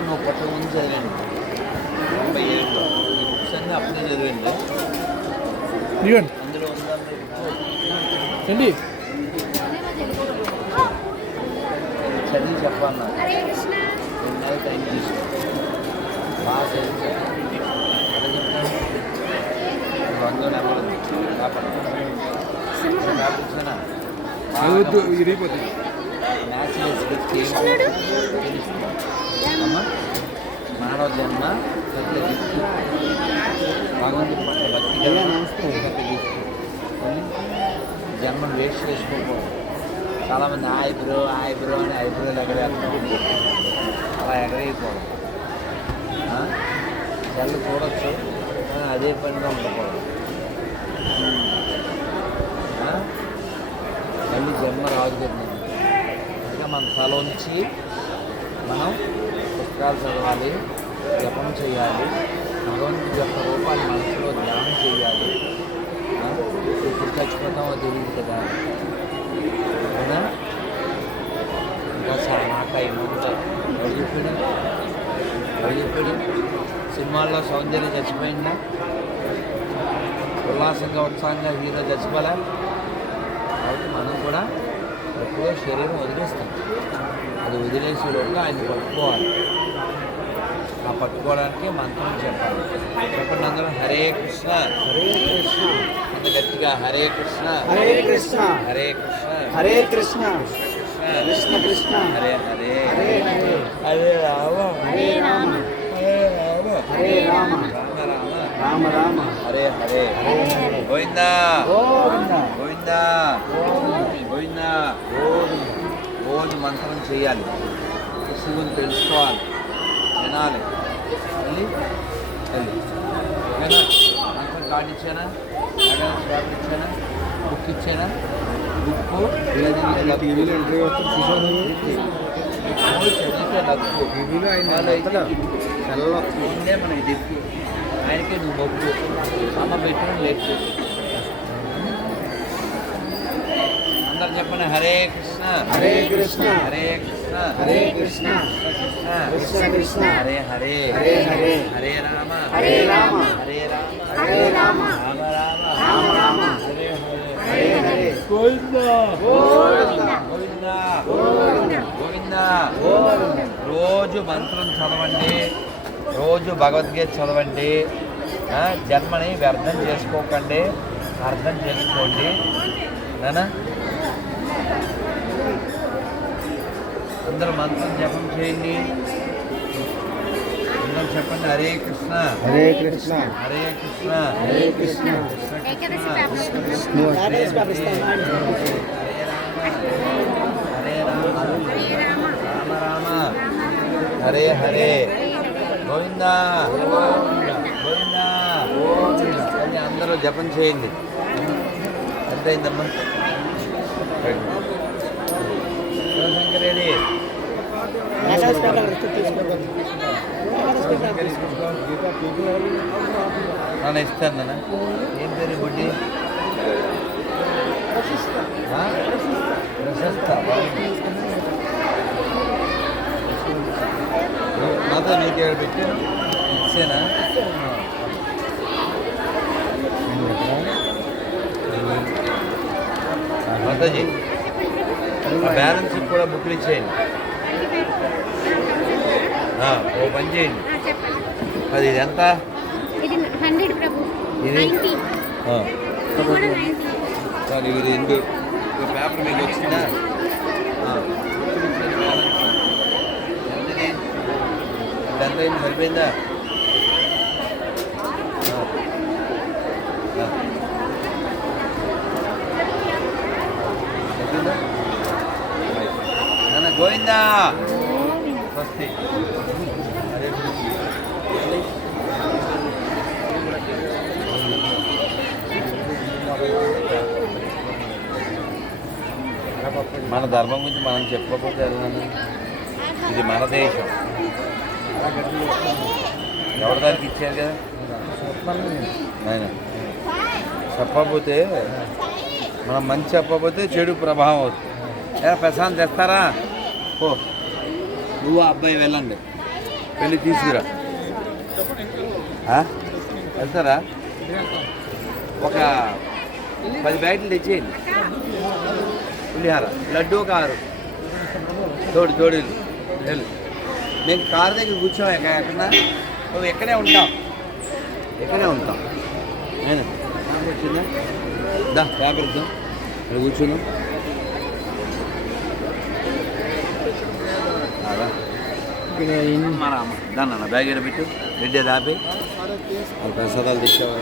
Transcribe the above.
ఒక నువ్వు పట్ల ముందు చదివాను తొంభై ఏళ్ళు ఈ బుక్స్ అన్నీ అప్పుడే చదివాను అందులో ఉందండి చదివి చెప్పాలన్నా రెండు నెలలు టైం తీసుకో. బాగా చదివి వందో నెంబర్ ఇరిగిపోతుంది. మ్యాచ్ తెలుసుకో మానవ జన్మ సత్య గిఫ్ట్ భగవంతుడి పట్ల భక్తి జన్మను వేస్ట్ చేసుకోకూడదు. చాలామంది హాయ్ ఐబ్రో అని ఐబ్రోలు ఎగరేస్తూ. అలా ఎగరేయకూడదు. ఆ? చూడొచ్చు కానీ అదే పనిగా ఉండకూడదు. మళ్ళీ జన్మ రాదు కదా. ఇంకా మన తల ఉంచి మనం పుస్తకాలు చదవాలి జపం చేయాలి భగవంతుడి యొక్క రూపాన్ని మనసులో ధ్యానం చేయాలి. ఎప్పుడు చచ్చిపోతామో తెలియదు కదా. అవునా? ఇంకా నాకై వెళ్ళిపోయి వెళ్ళిపోయి సినిమాల్లో సౌందర్యం చచ్చిపోయిందా? ఉల్లాసంగా ఉత్సాహంగా హీరో చచ్చిపోలే? కాబట్టి మనం కూడా ఎప్పుడో శరీరం వదిలేస్తాం. అది వదిలేసే ఆయన పట్టుకోవాలి. ఆ పట్టుకోవడానికి మంత్రం చెప్పాలి చెప్పండి అందరూ హరే కృష్ణ హరే కృష్ణ అంత గట్టిగా హరే కృష్ణ హరే కృష్ణ హరే కృష్ణ హరే కృష్ణ కృష్ణ కృష్ణ హరే హరే హరే హరే హరే రామ హరే రామ హరే రామ హరే రామ రామ రామ రామ రామ హరే హరే హరే గోవిందా గోవింద గోవిందా గోవిందా రోజు మంత్రం చేయాలి శివుని తెలుసుకోవాలి వినాలి వెళ్ళి వెళ్ళి. మంత్రం కార్డు ఇచ్చానా అడ్వాన్స్ పేపర్ ఇచ్చానా బుక్ ఇచ్చానా బుక్ చదివితే మనకి దిక్కు ఆయనకే నువ్వు బొప్పు అమ్మ పెట్టడం లేదు. అందరు చెప్పండి. హరే కృష్ణ. హరే కృష్ణ. హరే కృష్ణ. హరే కృష్ణ కృష్ణ. కృష్ణ కృష్ణ. హరే హరే. హరే హరే. హరే రామ. హరే రామ. హరే రామ. హరే రామ. రామ రామ. రామ రామ. హరే హరే. హరే హరే. గోవిందా. గోవింద. గోవిందా. గోవింద. గోవిందా. గోవింద. రోజు మంత్రం చదవండి. రోజు భగవద్గీత చదవండి. ఆ, జన్మని వ్యర్థం చేసుకోకండి. అర్థం చేసుకోండి. నానా? అందరూ మంత్రం జపం చేయండి. అందరూ చెప్పండి హరే కృష్ణ. హరే కృష్ణ. హరే కృష్ణ. హరే కృష్ణ. కృష్ణ కృష్ణ. హరే రామ హరే రామ. రామ రామ. హరే హరే. గోవిందా. అందరూ జపం చేయండి. ఎంత అయిందమ్మా నాన్న ఇస్తాను నాన్న ఏం పేరు ఆ? ప్రశస్త. నాతో నీకు ఏడు పెట్టాను ఇచ్చేనా మాతాజీ బ్యాలెన్స్ కూడా బుక్లు ఇచ్చేయండి ఓ పని చేయండి అది ఇది ఎంత హండ్రెడ్ ప్రభు. ఇది? ఈ పేపర్ మీకు వచ్చిందా? సరిపోయిందా? గోవిందా. స్వస్తి హరే కృష్ణ. మన ధర్మం గురించి మనం చెప్పకపోతే ఎలా ఇది మన దేశం. ఎవరి దానికి ఇచ్చారు కదా? ఆయన. చెప్పకపోతే మనం మంచి చెప్పకపోతే చెడు ప్రభావం అవుతుంది. ఏ ప్రశాంత్ తెస్తారా? ఓ నువ్వు ఆ అబ్బాయి వెళ్ళండి. వెళ్ళి తీసుకురా. వెళ్తారా? ఒక పది బ్యాగులు తెచ్చేయండి. లడ్డు ఒక ఆరు. తోడు తోడులు వెళ్ళు మేము కారు దగ్గర కూర్చోం ఎక్కడ? ఎక్కడన్నా? నువ్వు ఎక్కడే ఉంటాం ఎక్కడే ఉంటాం నేను. వచ్చిందా? దా పేపర్ ఇద్దాం. ఇక్కడ కూర్చుందాం మన దాన్ని బ్యాగ్ పెట్టు. రెడ్డి దాపి ప్రసాదాలు తెచ్చావా?